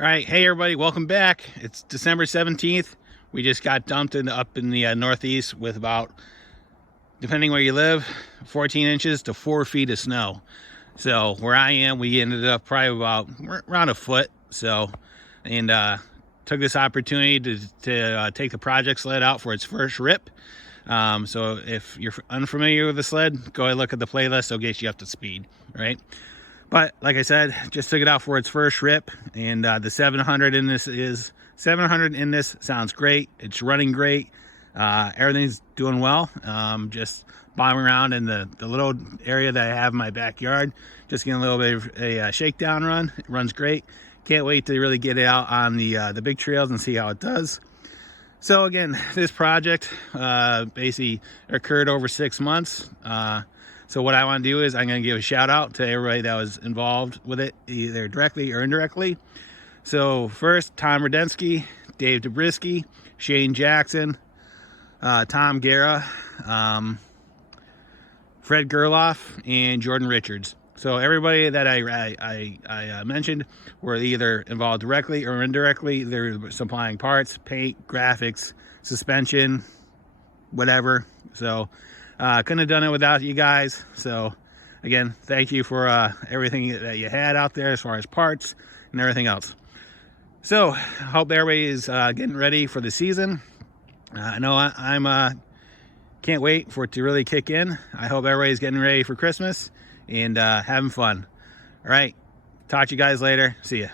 All right, hey everybody, welcome back. It's December 17th. We just got dumped up in the Northeast with about, depending where you live, 14 inches to 4 feet of snow. So where I am, we ended up probably about around a foot. So, and took this opportunity to take the project sled out for its first rip. So if you're unfamiliar with the sled, go ahead and look at the playlist. It'll get you up to speed, right? But like I said, just took it out for its first rip, and the 700 in this sounds great. It's running great. Everything's doing well. Just bombing around in the little area that I have in my backyard, just getting a little bit of a shakedown run. It runs great. Can't wait to really get it out on the big trails and see how it does. So again, this project basically occurred over 6 months. So what I want to do is I'm going to give a shout out to everybody that was involved with it, either directly or indirectly. So first, Tom Rodjenski, Dave Dubriske, Shane Jackson, Tom Gara, Fred Gerloff, and Jordan Richards. So everybody that I mentioned were either involved directly or indirectly. They're supplying parts, paint, graphics, suspension, whatever. So couldn't have done it without you guys. So again, thank you for everything that you had out there as far as parts and everything else. So I hope everybody is getting ready for the season. I know I'm can't wait for it to really kick in. I hope everybody's getting ready for Christmas and having fun. All right, talk to you guys later. See ya.